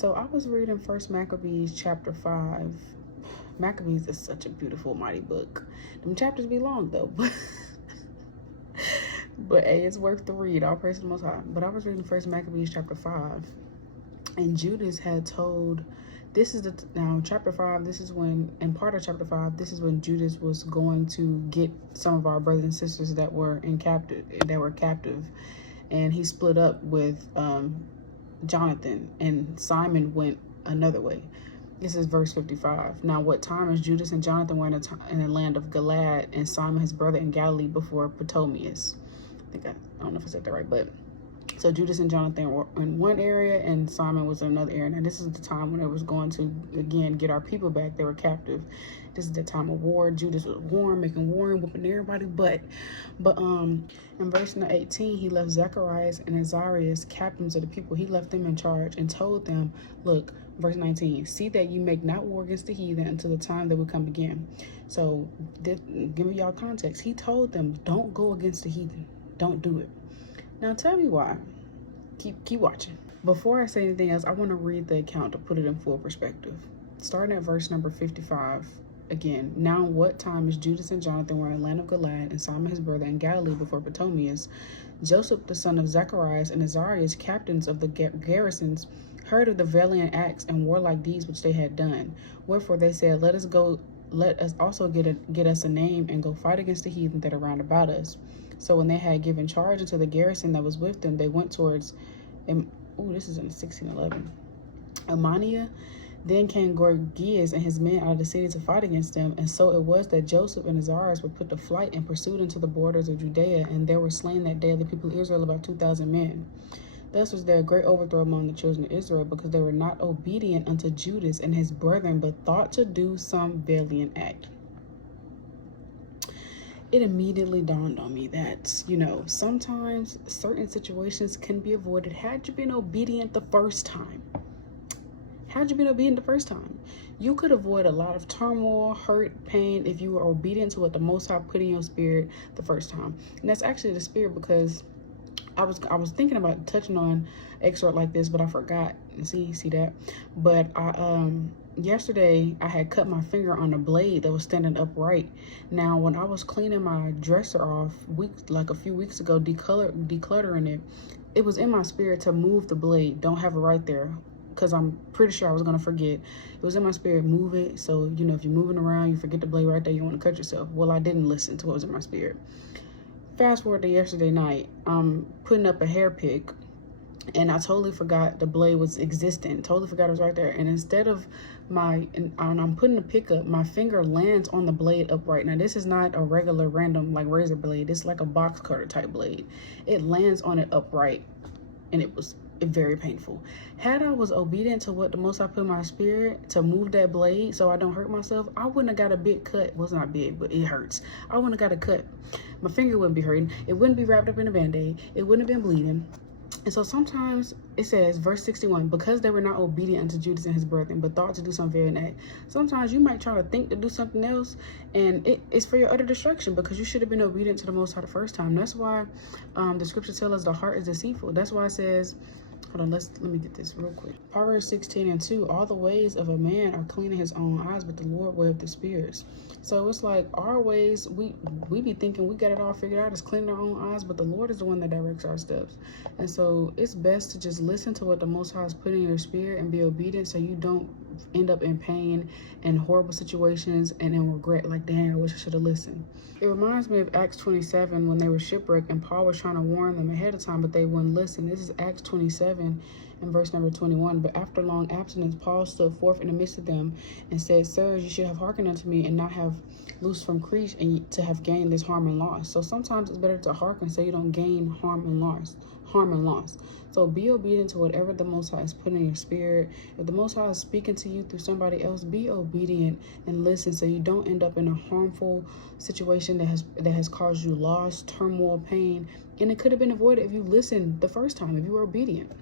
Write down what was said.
So I was reading First Maccabees chapter 5. Maccabees is such a beautiful, mighty book. Them chapters be long though. But hey, it's worth the read. All praise to the Most High. But I was reading First Maccabees chapter 5. And Judas had told, now chapter 5, this is when, in part of chapter 5, this is when Judas was going to get some of our brothers and sisters that were captive. And he split up with Jonathan, and Simon went another way. This is verse 55. Now, what time is Judas and Jonathan were in the land of Gilead, and Simon his brother in Galilee before Ptolemais. I don't know if I said that right, but so Judas and Jonathan were in one area, and Simon was in another area. And this is the time when it was going to again get our people back. They were captive. This is the time of war. Judas was warring, making war and whooping everybody. But in verse 18, he left Zacharias and Azarias captains of the people. He left them in charge and told them, look, verse 19, see that you make not war against the heathen until the time that will come again. So giving y'all context, he told them, don't go against the heathen. Don't do it. Now tell me why. Keep watching. Before I say anything else, I want to read the account to put it in full perspective. Starting at verse number 55. Again, now what time is Judas and Jonathan were in the land of Gilead, and Simon his brother in Galilee before Ptolemais. Joseph the son of Zacharias and Azarias, captains of the garrisons, heard of the valiant acts and warlike deeds which they had done. Wherefore they said, let us also get us a name and go fight against the heathen that are round about us. So when they had given charge unto the garrison that was with them, they went towards, this is in 1611, Amania. Then came Gorgias and his men out of the city to fight against them. And so it was that Joseph and Azarias were put to flight and pursued into the borders of Judea. And there were slain that day of the people of Israel about 2,000 men. Thus was there a great overthrow among the children of Israel, because they were not obedient unto Judas and his brethren, but thought to do some valiant act. It immediately dawned on me that, sometimes certain situations can be avoided had you been obedient the first time. Had you been obedient the first time, you could avoid a lot of turmoil, hurt, pain if you were obedient to what the Most High put in your spirit the first time. And that's actually the spirit, because I was thinking about touching on excerpt like this, but I forgot. See that? But yesterday I had cut my finger on a blade that was standing upright. Now, when I was cleaning my dresser off a few weeks ago, decluttering it was in my spirit to move the blade. Don't have it right there, because I'm pretty sure I was going to forget. It was in my spirit, move it. So, if you're moving around, you forget the blade right there, you want to cut yourself. Well, I didn't listen to what was in my spirit. Fast forward to yesterday night, I'm putting up a hair pick, and I totally forgot the blade was existent. Totally forgot it was right there. And instead of I'm putting the pick up, my finger lands on the blade upright. Now, this is not a regular random razor blade. It's like a box cutter type blade. It lands on it upright, and it was very painful. Had I was obedient to what the Most High put in my spirit to move that blade so I don't hurt myself, I wouldn't have got a big cut. Well, it's not big, but it hurts. I wouldn't have got a cut. My finger wouldn't be hurting. It wouldn't be wrapped up in a band-aid. It wouldn't have been bleeding. And so sometimes it says, verse 61, because they were not obedient unto Judas and his brethren, but thought to do some valiant act. Sometimes you might try to think to do something else, and it's for your utter destruction, because you should have been obedient to the Most High the first time. That's why the scripture tells us the heart is deceitful. That's why it says, hold on, let me get this real quick. Proverbs 16:2, all the ways of a man are clean in his own eyes, but the Lord weigheth the spirits. So it's like our ways, we be thinking we got it all figured out, it's clean in our own eyes, but the Lord is the one that directs our steps. And so it's best to just listen to what the Most High is putting in your spirit and be obedient, so you don't end up in pain and horrible situations and in regret, like, dang, I wish I should have listened. It reminds me of Acts 27 when they were shipwrecked and Paul was trying to warn them ahead of time, but they wouldn't listen. This is Acts 27 and verse number 21. But after long abstinence, Paul stood forth in the midst of them and said, sirs, you should have hearkened unto me and not have loosed from Crete, and to have gained this harm and loss. So sometimes it's better to hearken so you don't gain harm and loss. So be obedient to whatever the Most High is putting in your spirit. If the Most High is speaking to you through somebody else, be obedient and listen, so you don't end up in a harmful situation that has caused you loss, turmoil, pain. And it could have been avoided if you listened the first time, if you were obedient.